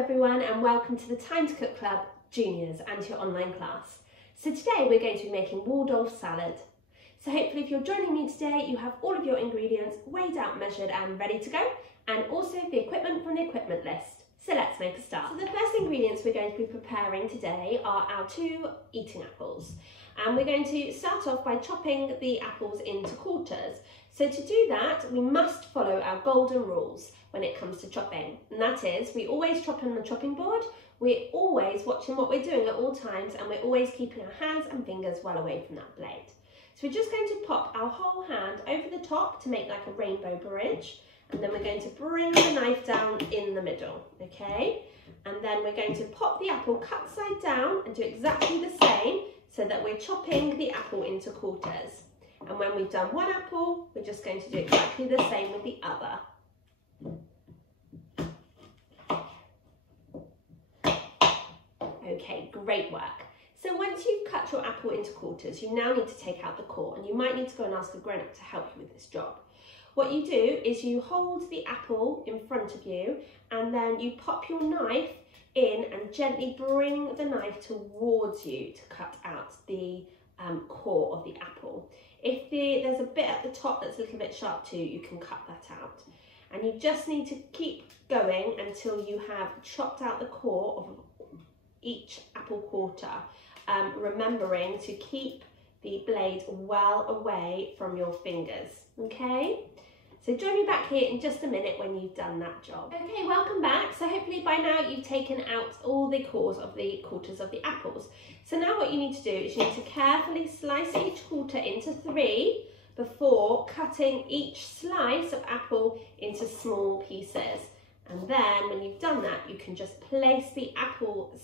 everyone, and welcome to the Time to Cook Club Juniors and your online class. So today we're going to be making Waldorf salad. So hopefully if you're joining me today, you have all of your ingredients weighed out, measured and ready to go, and also the equipment from the equipment list. So let's make a start. So the first ingredients we're going to be preparing today are our 2 eating apples. And we're going to start off by chopping the apples into quarters. So to do that, we must follow our golden rules when it comes to chopping. And that is, we always chop on the chopping board, we're always watching what we're doing at all times, and we're always keeping our hands and fingers well away from that blade. So we're just going to pop our whole hand over the top to make like a rainbow bridge, and then we're going to bring the knife down in the middle, okay? And then we're going to pop the apple cut side down and do exactly the same, so that we're chopping the apple into quarters. And when we've done one apple, we're just going to do exactly the same with the other. Okay, great work. So once you've cut your apple into quarters, you now need to take out the core, and you might need to go and ask a grown-up to help you with this job. What you do is you hold the apple in front of you, and then you pop your knife in and gently bring the knife towards you to cut out the core of the apple. If there's a bit at the top that's a little bit sharp too, you can cut that out. And you just need to keep going until you have chopped out the core of each apple quarter, remembering to keep the blade well away from your fingers, okay? So join me back here in just a minute when you've done that job. Okay, welcome back. So hopefully by now you've taken out all the cores of the quarters of the apples. So now what you need to do is you need to carefully slice each quarter into 3 before cutting each slice of apple into small pieces. And then when you've done that, you can just place the apple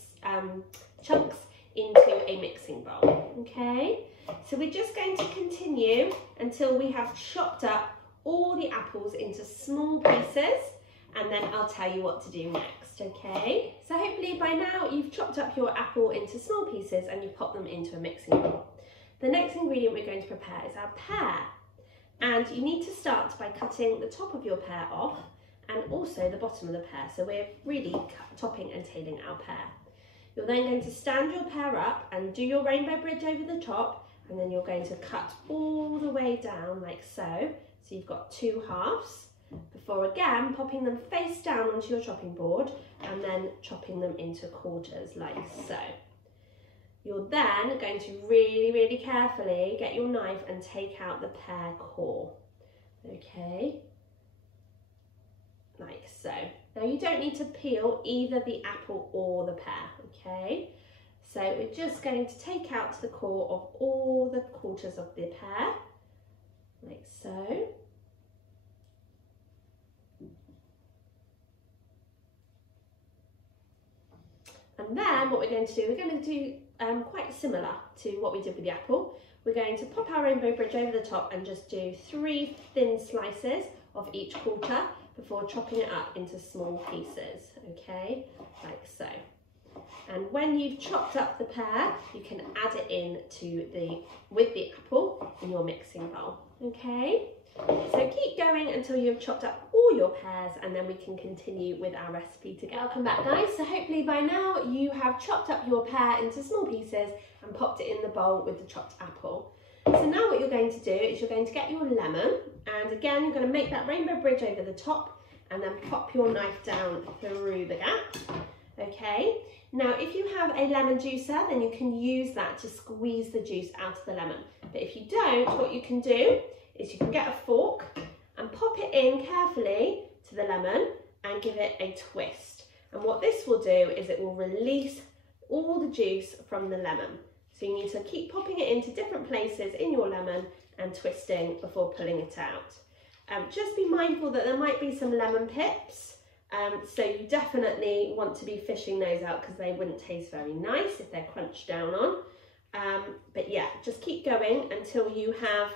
chunks into a mixing bowl, okay? So we're just going to continue until we have chopped up all the apples into small pieces, and then I'll tell you what to do next, okay? So hopefully by now you've chopped up your apple into small pieces and you've popped them into a mixing bowl. The next ingredient we're going to prepare is our pear. And you need to start by cutting the top of your pear off and also the bottom of the pear. So we're really topping and tailing our pear. You're then going to stand your pear up and do your rainbow bridge over the top, and then you're going to cut all the way down like so. So you've got 2 halves, before again popping them face down onto your chopping board and then chopping them into quarters like so. You're then going to really carefully get your knife and take out the pear core, okay? Like so. Now you don't need to peel either the apple or the pear, okay? So we're just going to take out the core of all the quarters of the pear, like so. And then what we're going to do, quite similar to what we did with the apple. We're going to pop our rainbow bridge over the top and just do 3 thin slices of each quarter before chopping it up into small pieces, okay, like so. And when you've chopped up the pear, you can add it in with the apple in your mixing bowl, okay? So keep going until you've chopped up all your pears, and then we can continue with our recipe together. Welcome back, guys. So hopefully by now you have chopped up your pear into small pieces and popped it in the bowl with the chopped apple. So now what you're going to do is you're going to get your lemon, and again you're going to make that rainbow bridge over the top and then pop your knife down through the gap, okay? Now if you have a lemon juicer, then you can use that to squeeze the juice out of the lemon. But if you don't, what you can do is you can get a fork and pop it in carefully to the lemon and give it a twist. And what this will do is it will release all the juice from the lemon. So you need to keep popping it into different places in your lemon and twisting before pulling it out. Just be mindful that there might be some lemon pips, so you definitely want to be fishing those out because they wouldn't taste very nice if they're crunched down on. But yeah, just keep going until you have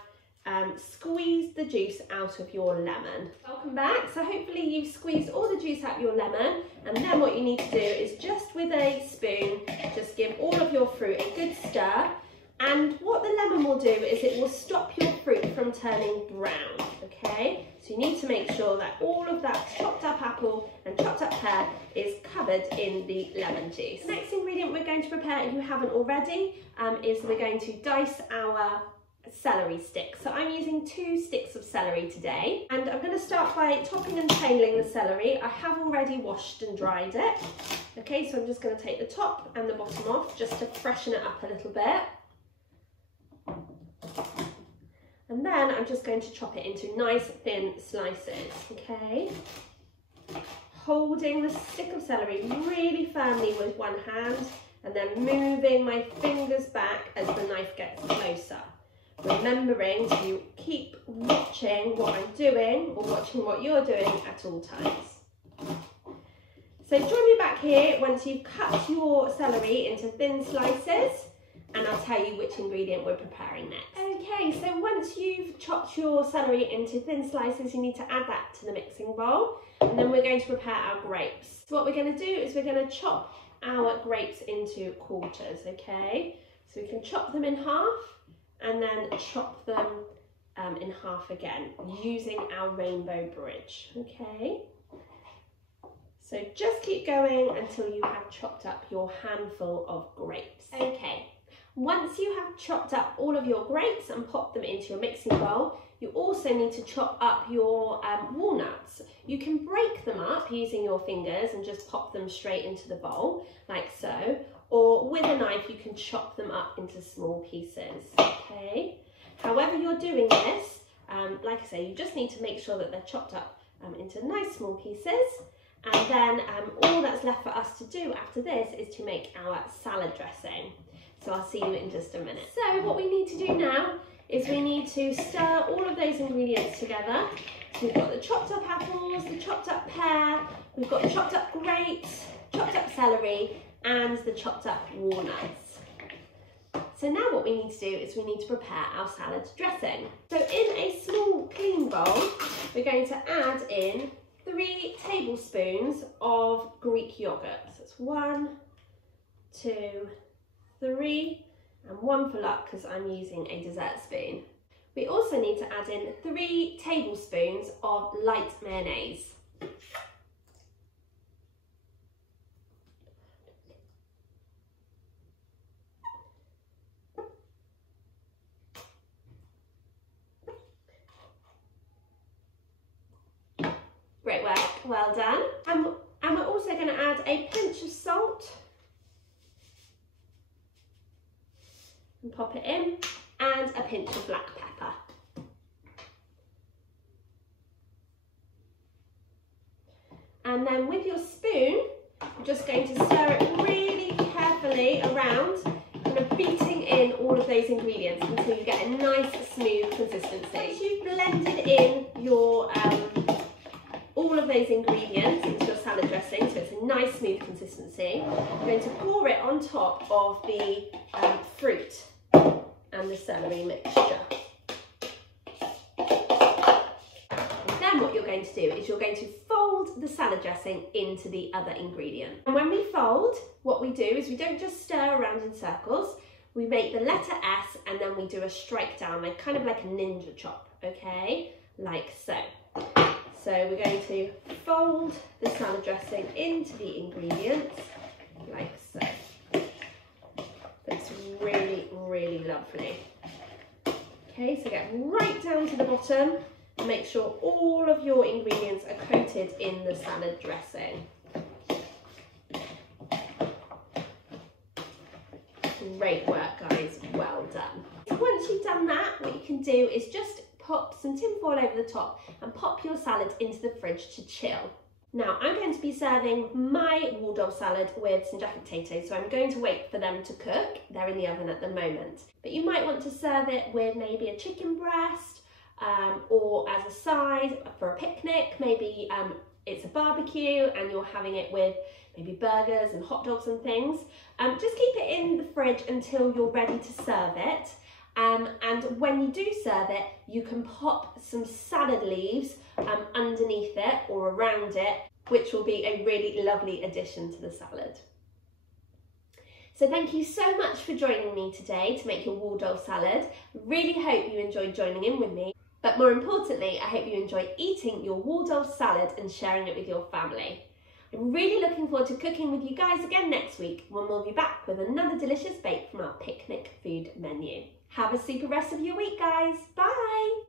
squeeze the juice out of your lemon. Welcome back. So hopefully you've squeezed all the juice out of your lemon, and then what you need to do is just with a spoon, just give all of your fruit a good stir, and what the lemon will do is it will stop your fruit from turning brown, okay? So you need to make sure that all of that chopped up apple and chopped up pear is covered in the lemon juice. The next ingredient we're going to prepare, if you haven't already, is we're going to dice our celery sticks. So I'm using 2 sticks of celery today, and I'm going to start by topping and tailing the celery. I have already washed and dried it. Okay, so I'm just going to take the top and the bottom off just to freshen it up a little bit. And then I'm just going to chop it into nice thin slices, okay? Holding the stick of celery really firmly with one hand and then moving my fingers back as the knife gets closer. Remembering to keep watching what I'm doing or watching what you're doing at all times. So join me back here once you've cut your celery into thin slices, and I'll tell you which ingredient we're preparing next. Okay, so once you've chopped your celery into thin slices, you need to add that to the mixing bowl, and then we're going to prepare our grapes. So what we're going to do is we're going to chop our grapes into quarters, okay? So we can chop them in half and then chop them in half again using our rainbow bridge, okay? So just keep going until you have chopped up your handful of grapes. Okay, once you have chopped up all of your grapes and popped them into your mixing bowl, you also need to chop up your walnuts. You can break them up using your fingers and just pop them straight into the bowl, like so. Or with a knife, you can chop them up into small pieces, okay? However you're doing this, like I say, you just need to make sure that they're chopped up into nice small pieces. And then all that's left for us to do after this is to make our salad dressing. So I'll see you in just a minute. So what we need to do now is we need to stir all of those ingredients together. So we've got the chopped up apples, the chopped up pear, we've got the chopped up grapes, chopped up celery, and the chopped up walnuts. So now what we need to do is we need to prepare our salad dressing. So in a small clean bowl, we're going to add in 3 tablespoons of Greek yogurt. So it's 1, 2, 3, and 1 for luck because I'm using a dessert spoon. We also need to add in 3 tablespoons of light mayonnaise. Great work, well done. And we're also going to add a pinch of salt and pop it in, and a pinch of black pepper. And then with your spoon, you're just going to stir it really carefully around, kind of beating in all of those ingredients until you get a nice smooth consistency. Once you've blended in your all of those ingredients into your salad dressing, so it's a nice smooth consistency, you're going to pour it on top of the fruit and the celery mixture. And then what you're going to do is you're going to fold the salad dressing into the other ingredient. And when we fold, what we do is we don't just stir around in circles, we make the letter S and then we do a strike down, like kind of like a ninja chop, okay? Like so. So we're going to fold the salad dressing into the ingredients, like so. That's really, really lovely. Okay, so get right down to the bottom and make sure all of your ingredients are coated in the salad dressing. Great work, guys, well done. So once you've done that, what you can do is just pop some tin foil over the top and pop your salad into the fridge to chill. Now I'm going to be serving my Waldorf salad with some jacket potatoes, so I'm going to wait for them to cook. They're in the oven at the moment. But you might want to serve it with maybe a chicken breast or as a side for a picnic. Maybe it's a barbecue and you're having it with maybe burgers and hot dogs and things. Just keep it in the fridge until you're ready to serve it. And when you do serve it, you can pop some salad leaves underneath it or around it, which will be a really lovely addition to the salad. So thank you so much for joining me today to make your Waldorf salad. Really hope you enjoyed joining in with me, but more importantly, I hope you enjoy eating your Waldorf salad and sharing it with your family. I'm really looking forward to cooking with you guys again next week when we'll be back with another delicious bake from our picnic food menu. Have a super rest of your week, guys. Bye!